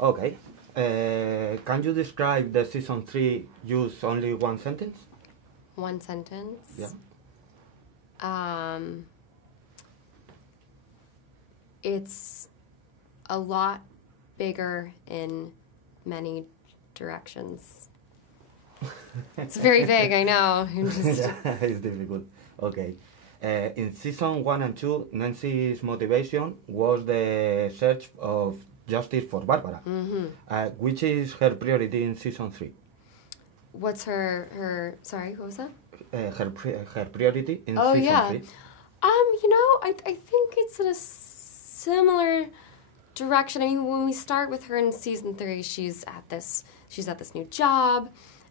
Okay. Can you describe the season 3 use only one sentence? One sentence? Yeah. It's a lot bigger in many directions. It's very vague, I know. Yeah, it's difficult. Okay. In season 1 and 2, Nancy's motivation was the search of justice for Barbara. Which is her priority in season 3? What's her sorry, what was that? Her priority in Oh, season yeah. 3? I think it's in a similar direction. I mean, when we start with her in season 3, she's at this new job,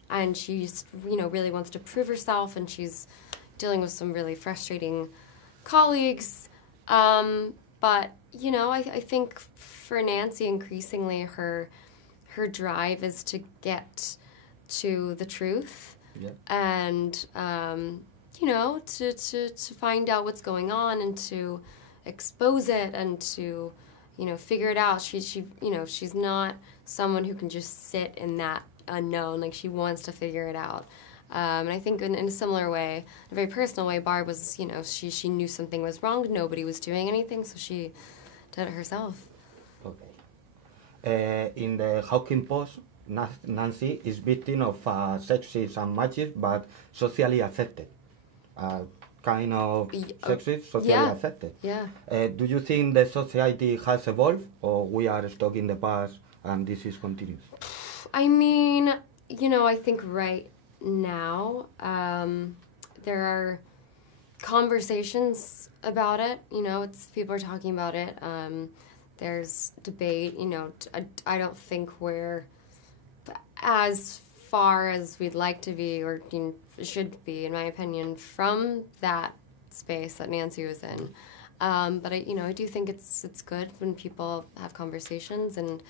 and she's really wants to prove herself, and she's dealing with some really frustrating colleagues. But I think for Nancy, increasingly her drive is to get to the truth, Yeah. and to find out what's going on and to expose it and to figure it out. She's not someone who can just sit in that unknown. Like, she wants to figure it out. And I think in a similar way, in a very personal way, Barb was, she knew something was wrong. Nobody was doing anything, so she did it herself. Okay. In the Hawking Post, Nancy is victim of sexist and machist, but socially accepted. Kind of sexist, socially accepted. Yeah. Do you think the society has evolved, or we are stuck in the past and this is continuous? I mean, I think right now there are conversations about it. People are talking about it. There's debate. I don't think we're as far as we'd like to be, or should be, in my opinion, from that space that Nancy was in. But I do think it's good when people have conversations and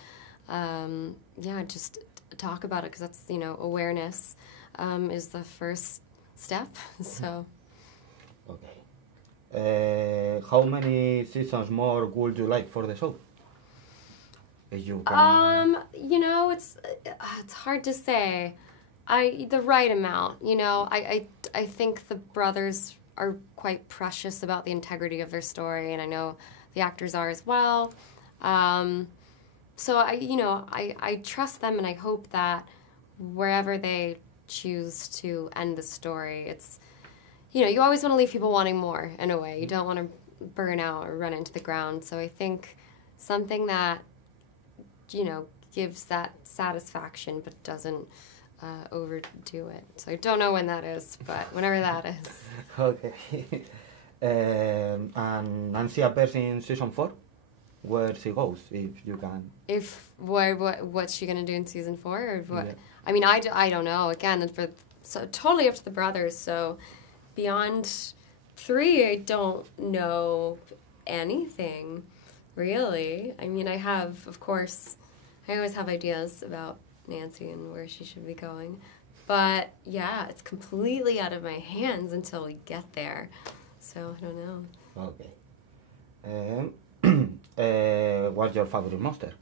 just talk about it, because that's awareness is the first step. So. Okay. How many seasons more would you like for the show? If you can. It's hard to say. The right amount. I think the brothers are quite precious about the integrity of their story, and I know the actors are as well. So I trust them, and I hope that wherever they choose to end the story, it's you always want to leave people wanting more, in a way. You don't want to burn out or run into the ground. So I think something that gives that satisfaction but doesn't overdo it. So I don't know when that is, but whenever that is. Okay. And Nancy appears in season 4, where she goes, if you can. What's she gonna do in season 4, or what? Yeah. I mean, I don't know. Again, so totally up to the brothers. So beyond 3, I don't know anything really. I mean, I always have ideas about Nancy and where she should be going. But yeah, it's completely out of my hands until we get there. So I don't know. Okay. What's your favorite monster?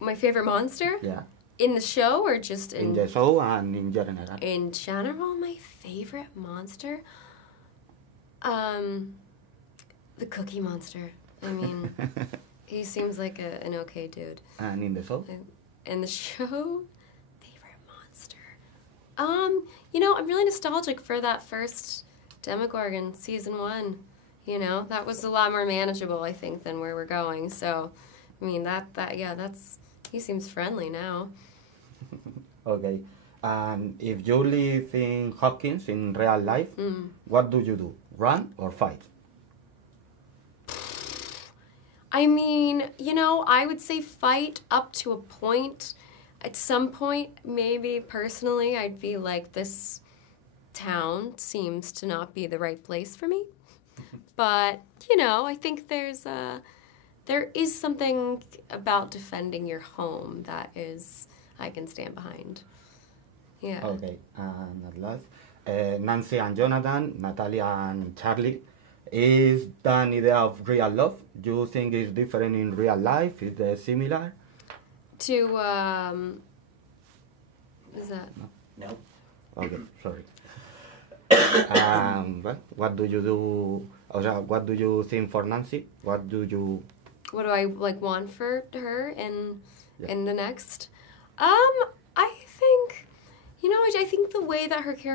My favorite monster? Yeah. In the show, or just in the show and in general? In general, my favorite monster? The Cookie Monster. I mean, he seems like an okay dude. And in the show? In the show, favorite monster. I'm really nostalgic for that first Demogorgon, season 1. That was a lot more manageable, I think, than where we're going. So, I mean, he seems friendly now. Okay. And if you live in Hopkins in real life, what do you do? Run or fight? I mean, I would say fight up to a point. At some point, maybe personally, I'd be like, this town seems to not be the right place for me. But, I think there is something about defending your home that I can stand behind. Yeah. Okay, and at last, Nancy and Jonathan, Natalia and Charlie, is the idea of real love? Do you think it's different in real life? Is it similar? Is that? No. Okay, sorry. But what do you do? What do you think for Nancy? What do I want for her in the next? I think, I think the way that her character